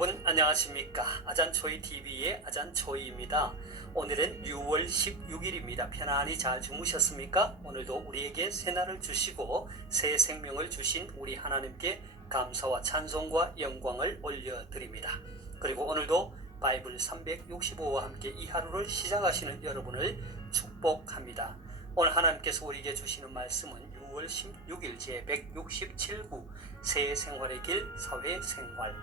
여러분 안녕하십니까? 아잔초이TV의 아잔초이입니다. 오늘은 6월 16일입니다. 편안히 잘 주무셨습니까? 오늘도 우리에게 새날을 주시고 새 생명을 주신 우리 하나님께 감사와 찬송과 영광을 올려드립니다. 그리고 오늘도 바이블 365와 함께 이 하루를 시작하시는 여러분을 축복합니다. 오늘 하나님께서 우리에게 주시는 말씀은 6월 16일 제167구 새 생활의 길 사회생활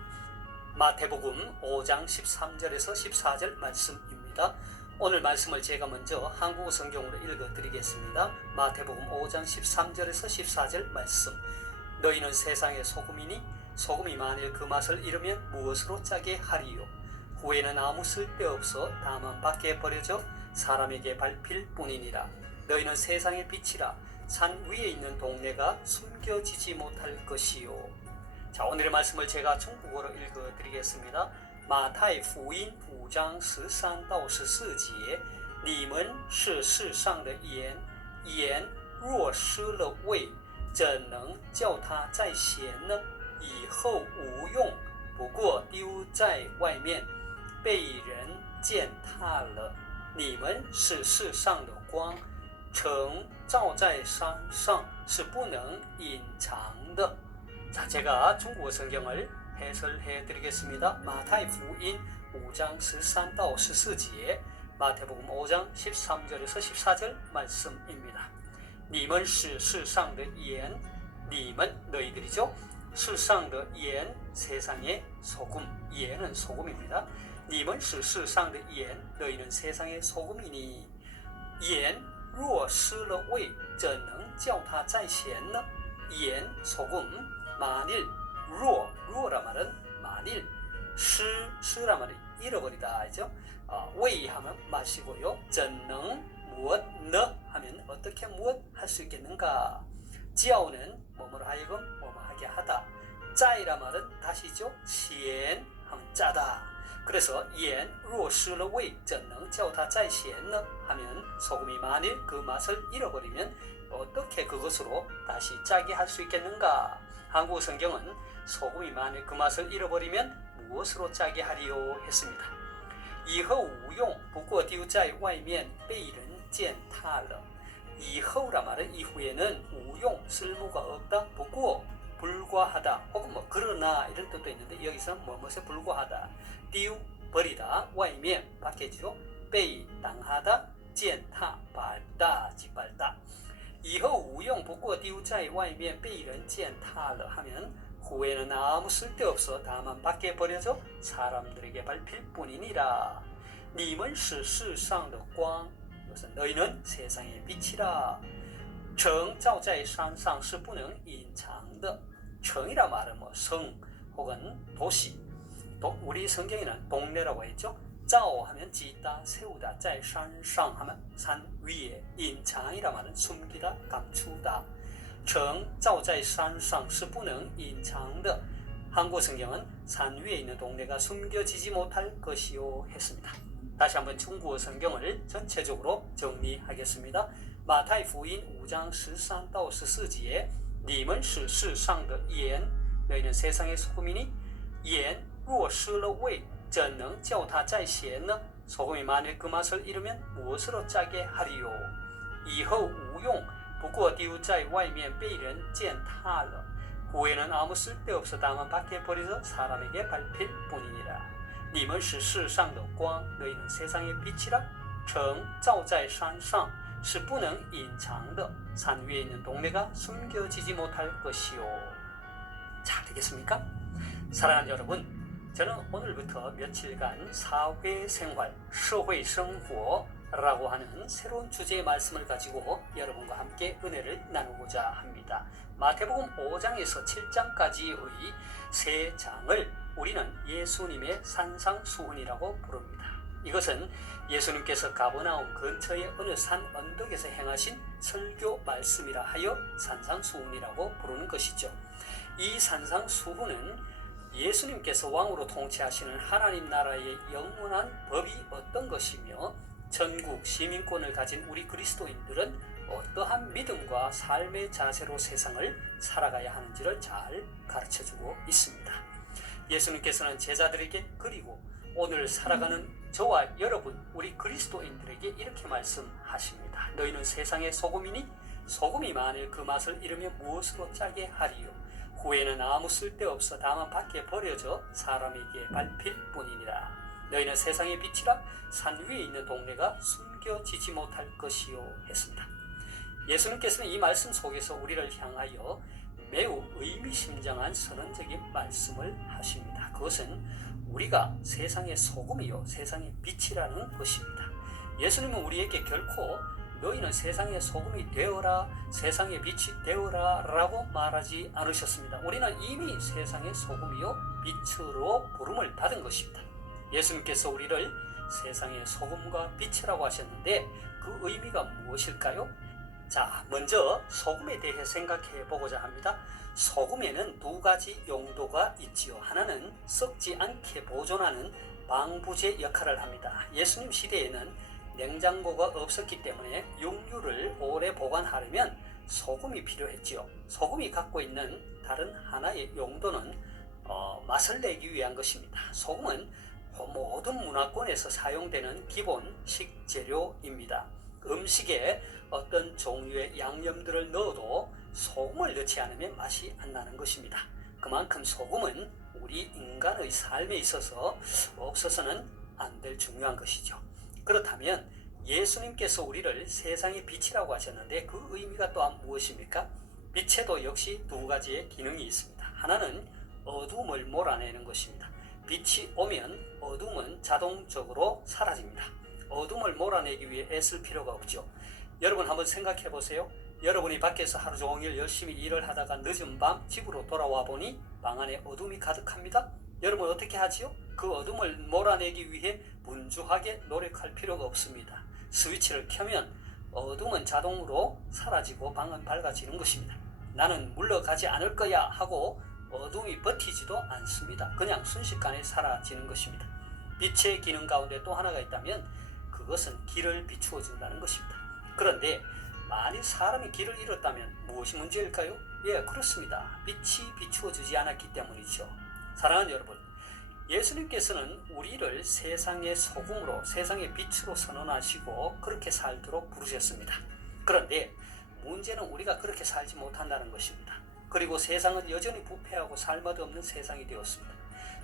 마태복음 5장 13절에서 14절 말씀입니다. 오늘 말씀을 제가 먼저 한국어 성경으로 읽어드리겠습니다. 마태복음 5장 13절에서 14절 말씀. 너희는 세상의 소금이니 소금이 만일 그 맛을 잃으면 무엇으로 짜게 하리요. 후에는 아무 쓸데없어 다만 밖에 버려져 사람에게 밟힐 뿐이니라. 너희는 세상의 빛이라. 산 위에 있는 동네가 숨겨지지 못할 것이요. 자, 오늘의 말씀을 제가 중국어로 읽어드리겠습니다. 마타이福音5章13到14节你们是世上的盐盐若失了味怎能叫它再咸呢以后无用不过丢在外面被人践踏了你们是世上的光城照在山上是不能隐藏的 자, 제가 중국어 성경을 해설해 드리겠습니다. 마타이福音 5장 13到14节 마태복음 5장 13절에서 14절 말씀입니다. 你们是世上的盐 你们 너희들이죠. 世上的盐 세상의 소금 盐은 소금입니다. 你们是世上的盐 너희는 세상의 소금이니 盐若失了味怎能叫它再咸呢盐 소금 만일 루어라 말은 만일 스라 말은 잃어버리다 하죠. 웨이 하면 마시고요. 전능 무엇 너 하면 어떻게 무엇 할 수 있겠는가. 지아오는 뭐뭐로 하여금 뭐뭐 하게 하다. 짜이라 말은 다시죠. 시엔 하면 짜다. 그래서 옌 루어失了味怎能叫它再咸呢 하면 소금이 만일 그 맛을 잃어버리면 어떻게 그것으로 다시 짜게 할 수 있겠는가. 한국 성경은 소금이 만일 그 맛을 잃어버리면 무엇으로 짜게 하리요 했습니다. 以后无用不过丢在外面被人践踏了 以后라 말은 이후에는 우용 쓸모가 없다. 不过 불과하다 혹은 뭐 그러나 이런 뜻도 있는데 여기서는 뭐뭐에 불과하다. 丢 버리다 外面 밖에죠. 被 당하다 践踏 밟다 짓밟다 以后无用不过丢在外面被人践踏了 하면 후에는 아무 쓸데없어 다만 밖에 버려져 사람들에게 밟힐 뿐이니라. 你们是世上的光 이것은 너희는 세상의 빛이라. 城照在山上是不能隐藏的 城이라 말은 뭐 성 혹은 도시 또 우리 성경에는 동네라고 했죠. 照 하면 짓다, 세우다, 在山上 하면 산 위에, 隐藏이라 말은 숨기다, 감추다. 城照在山上是不能隐藏的 한국 성경은 산 위에 있는 동네가 숨겨지지 못할 것이요 했습니다. 다시 한번 중국어 성경을 전체적으로 정리하겠습니다. 마타이福音 5장 13到14节你们是世上的盐 너희는 세상의 소금이니 盐若失了味怎能叫它再咸呢 소금이 만일 그 맛을 잃으면 무엇으로 짜게 하리요 以后无用不过丢在外面被人践踏了 후에는 아무 쓸데없어 다만 밖에 버려져 사람에게 밟힐 뿐이니라 你们是世上的光 너희는 세상의 빛이라 城照在山上是不能隐藏的 산 위에 있는 동네가 숨겨지지 못할 것이요. 자, 되겠습니까? 사랑하는 여러분, 저는 오늘부터 며칠간 사회생활, 社会生活라고 하는 새로운 주제의 말씀을 가지고 여러분과 함께 은혜를 나누고자 합니다. 마태복음 5장에서 7장까지의 세 장을 우리는 예수님의 산상수훈이라고 부릅니다. 이것은 예수님께서 가버나움 근처의 어느 산 언덕에서 행하신 설교 말씀이라 하여 산상수훈이라고 부르는 것이죠. 이 산상수훈은 예수님께서 왕으로 통치하시는 하나님 나라의 영원한 법이 어떤 것이며 전국 시민권을 가진 우리 그리스도인들은 어떠한 믿음과 삶의 자세로 세상을 살아가야 하는지를 잘 가르쳐주고 있습니다. 예수님께서는 제자들에게 그리고 오늘 살아가는 저와 여러분 우리 그리스도인들에게 이렇게 말씀하십니다. 너희는 세상의 소금이니 소금이 만일 그 맛을 잃으면 무엇으로 짜게 하리요. 후에는 아무 쓸데없어 다만 밖에 버려져 사람에게 밟힐 뿐이니라. 너희는 세상의 빛이라 산 위에 있는 동네가 숨겨지지 못할 것이요 했습니다. 예수님께서는 이 말씀 속에서 우리를 향하여 매우 의미심장한 선언적인 말씀을 하십니다. 그것은 우리가 세상의 소금이요 세상의 빛이라는 것입니다. 예수님은 우리에게 결코 너희는 세상의 소금이 되어라 세상의 빛이 되어라 라고 말하지 않으셨습니다. 우리는 이미 세상의 소금이요 빛으로 부름을 받은 것입니다. 예수님께서 우리를 세상의 소금과 빛이라고 하셨는데 그 의미가 무엇일까요? 자, 먼저 소금에 대해 생각해 보고자 합니다. 소금에는 두 가지 용도가 있지요. 하나는 썩지 않게 보존하는 방부제 역할을 합니다. 예수님 시대에는 냉장고가 없었기 때문에 육류를 오래 보관하려면 소금이 필요했지요. 소금이 갖고 있는 다른 하나의 용도는 맛을 내기 위한 것입니다. 소금은 모든 문화권에서 사용되는 기본 식재료입니다. 음식에 어떤 종류의 양념들을 넣어도 소금을 넣지 않으면 맛이 안 나는 것입니다. 그만큼 소금은 우리 인간의 삶에 있어서 없어서는 안 될 중요한 것이죠. 그렇다면 예수님께서 우리를 세상의 빛이라고 하셨는데 그 의미가 또한 무엇입니까? 빛에도 역시 두 가지의 기능이 있습니다. 하나는 어둠을 몰아내는 것입니다. 빛이 오면 어둠은 자동적으로 사라집니다. 어둠을 몰아내기 위해 애쓸 필요가 없죠. 여러분 한번 생각해 보세요. 여러분이 밖에서 하루 종일 열심히 일을 하다가 늦은 밤 집으로 돌아와 보니 방 안에 어둠이 가득합니다. 여러분 어떻게 하지요? 그 어둠을 몰아내기 위해 분주하게 노력할 필요가 없습니다. 스위치를 켜면 어둠은 자동으로 사라지고 방은 밝아지는 것입니다. 나는 물러가지 않을 거야 하고 어둠이 버티지도 않습니다. 그냥 순식간에 사라지는 것입니다. 빛의 기능 가운데 또 하나가 있다면 그것은 길을 비추어 준다는 것입니다. 그런데 만일 사람이 길을 잃었다면 무엇이 문제일까요? 예, 그렇습니다. 빛이 비추어 주지 않았기 때문이죠. 사랑하는 여러분, 예수님께서는 우리를 세상의 소금으로 세상의 빛으로 선언하시고 그렇게 살도록 부르셨습니다. 그런데 문제는 우리가 그렇게 살지 못한다는 것입니다. 그리고 세상은 여전히 부패하고 살맛 없는 세상이 되었습니다.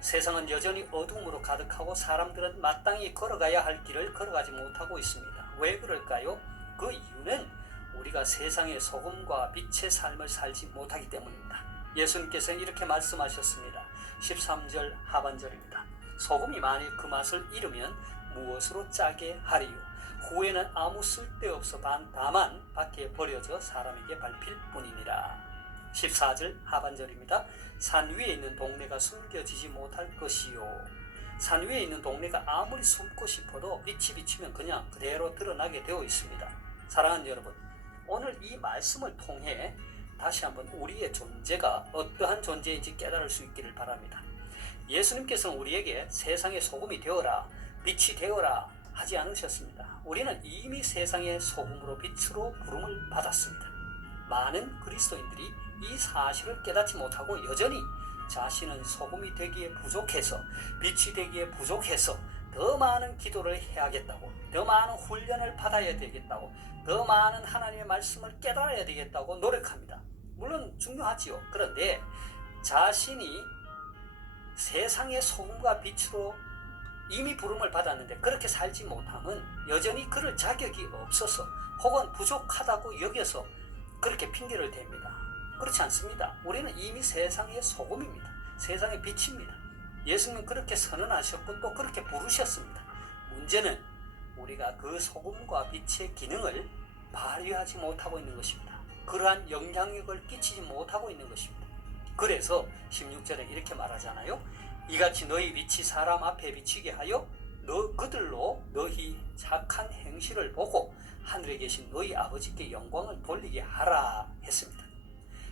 세상은 여전히 어둠으로 가득하고 사람들은 마땅히 걸어가야 할 길을 걸어가지 못하고 있습니다. 왜 그럴까요? 그 이유는 우리가 세상의 소금과 빛의 삶을 살지 못하기 때문입니다. 예수님께서는 이렇게 말씀하셨습니다. 13절 하반절입니다. 소금이 만일 그 맛을 잃으면 무엇으로 짜게 하리요. 후에는 아무 쓸데없어 다만 밖에 버려져 사람에게 밟힐 뿐이니라. 14절 하반절입니다. 산 위에 있는 동네가 숨겨지지 못할 것이요. 산 위에 있는 동네가 아무리 숨고 싶어도 빛이 비치면 그냥 그대로 드러나게 되어 있습니다. 사랑하는 여러분, 오늘 이 말씀을 통해 다시 한번 우리의 존재가 어떠한 존재인지 깨달을 수 있기를 바랍니다. 예수님께서는 우리에게 세상의 소금이 되어라, 빛이 되어라 하지 않으셨습니다. 우리는 이미 세상의 소금으로 빛으로 부름을 받았습니다. 많은 그리스도인들이 이 사실을 깨닫지 못하고 여전히 자신은 소금이 되기에 부족해서 빛이 되기에 부족해서 더 많은 기도를 해야겠다고, 더 많은 훈련을 받아야 되겠다고, 더 많은 하나님의 말씀을 깨달아야 되겠다고 노력합니다. 물론 중요하지요. 그런데 자신이 세상의 소금과 빛으로 이미 부름을 받았는데 그렇게 살지 못함은 여전히 그럴 자격이 없어서 혹은 부족하다고 여겨서 그렇게 핑계를 댑니다. 그렇지 않습니다. 우리는 이미 세상의 소금입니다. 세상의 빛입니다. 예수님은 그렇게 선언하셨고 또 그렇게 부르셨습니다. 문제는 우리가 그 소금과 빛의 기능을 발휘하지 못하고 있는 것입니다. 그러한 영향력을 끼치지 못하고 있는 것입니다. 그래서 16절에 이렇게 말하잖아요. 이같이 너희 빛이 사람 앞에 비치게 하여 그들로 너희 착한 행실을 보고 하늘에 계신 너희 아버지께 영광을 돌리게 하라 했습니다.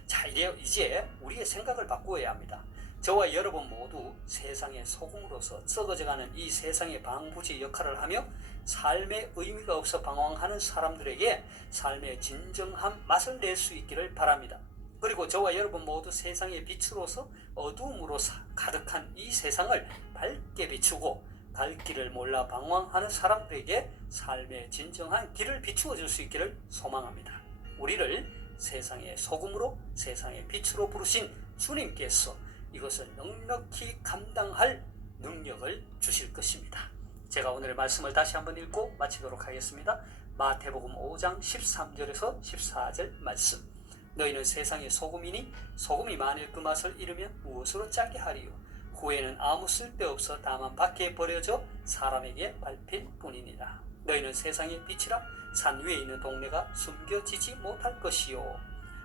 자, 이제 우리의 생각을 바꾸어야 합니다. 저와 여러분 모두 세상의 소금으로서 썩어져가는 이 세상의 방부제 역할을 하며 삶의 의미가 없어 방황하는 사람들에게 삶의 진정한 맛을 낼 수 있기를 바랍니다. 그리고 저와 여러분 모두 세상의 빛으로서 어두움으로 가득한 이 세상을 밝게 비추고 갈 길을 몰라 방황하는 사람들에게 삶의 진정한 길을 비추어 줄 수 있기를 소망합니다. 우리를 세상의 소금으로 세상의 빛으로 부르신 주님께서 이것을 넉넉히 감당할 능력을 주실 것입니다. 제가 오늘의 말씀을 다시 한번 읽고 마치도록 하겠습니다. 마태복음 5장 13절에서 14절 말씀. 너희는 세상의 소금이니 소금이 만일 그 맛을 잃으면 무엇으로 짜게 하리요. 후에는 아무 쓸데없어 다만 밖에 버려져 사람에게 밟힐 뿐이니라. 너희는 세상의 빛이라. 산 위에 있는 동네가 숨겨지지 못할 것이요.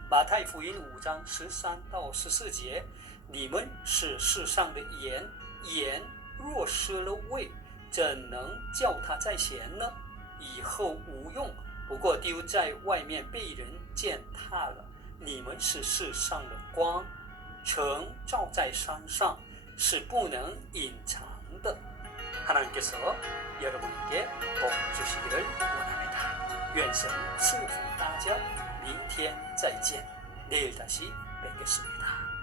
마타이福音5章13到14节，你们是世上的盐，盐若失了味，怎能叫它再咸呢？以后无用，不过丢在外面被人践踏了。你们是世上的光，城照在山上是不能隐藏的。 하나님께서 여러분에게 복 주시기를 원합니다. 愿神赐福大家，明天再见。 내일 다시 뵙겠습니다.